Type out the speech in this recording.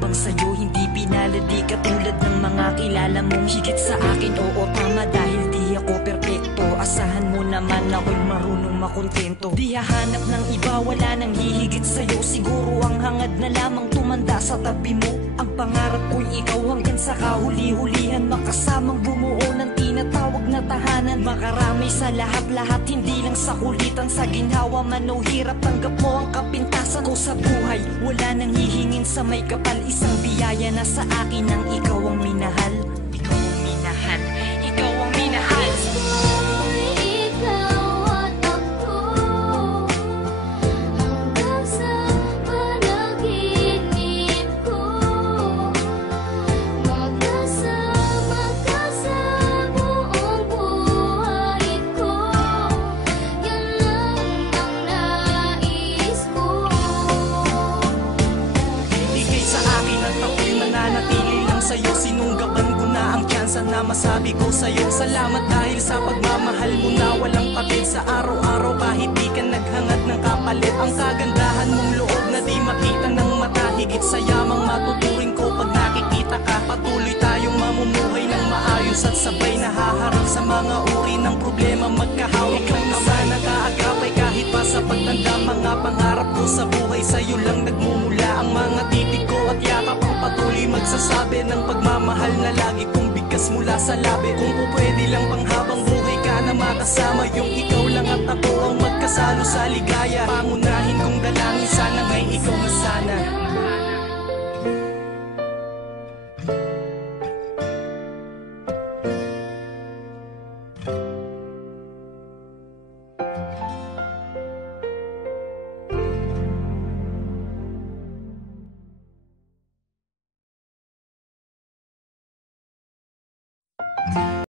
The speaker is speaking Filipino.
bang sa'yo hindi pinalad? Di katulad ng mga kilala mong higit sa akin. Oo tama, dahil di ako perpekto. Asahan mo naman ako'y marunong makontento. Di hahanap ng iba, wala nang hihigit sa'yo. Siguro ang hangad na lamang tumanda sa tabi mo. Ang pangarap ko'y ikaw hanggang sa kahuli-hulihan, makasamang bumuo ng tinatawag na tahanan. Makarami sa lahat-lahat, hindi lang sa kulitan. Sa ginhawa man o hirap, tanggap mo ang kapintasan ko sa buhay. Wala nang hihingin sa may kapal, isang biyaya na sa akin ang ikaw ang minahal. Ikaw ang minahal, ikaw ang minahal. Sa'yo, sinunggaban ko na ang tsansa na masabi ko sa'yo. Salamat dahil sa pagmamahal mo na walang patid. Sa araw-araw kahit di ka naghangad ng kapalit. Ang kagandahan mong loob na di makita ng mata. Higit sa yamang matuturing ko pag nakikita ka. Patuloy tayong mamumuhay ng maayos at sabay nahaharap sa mga uri ng problema. Magkahawak ng ama na kaagapay kahit pa sa pagtanda. Mga pangarap ko sa buhay sa'yo lang nagmumula. Ang mga titig ko at yakap ang patuloy magsasabi ng pagmamahal na lagi kong bigkas mula sa labi. Kung po pwede lang pang habang buhay ka na makasama, yung ikaw lang at ako ang magkasalo sa ligaya. Pangunahin kong dalangin, sana nga'y ikaw na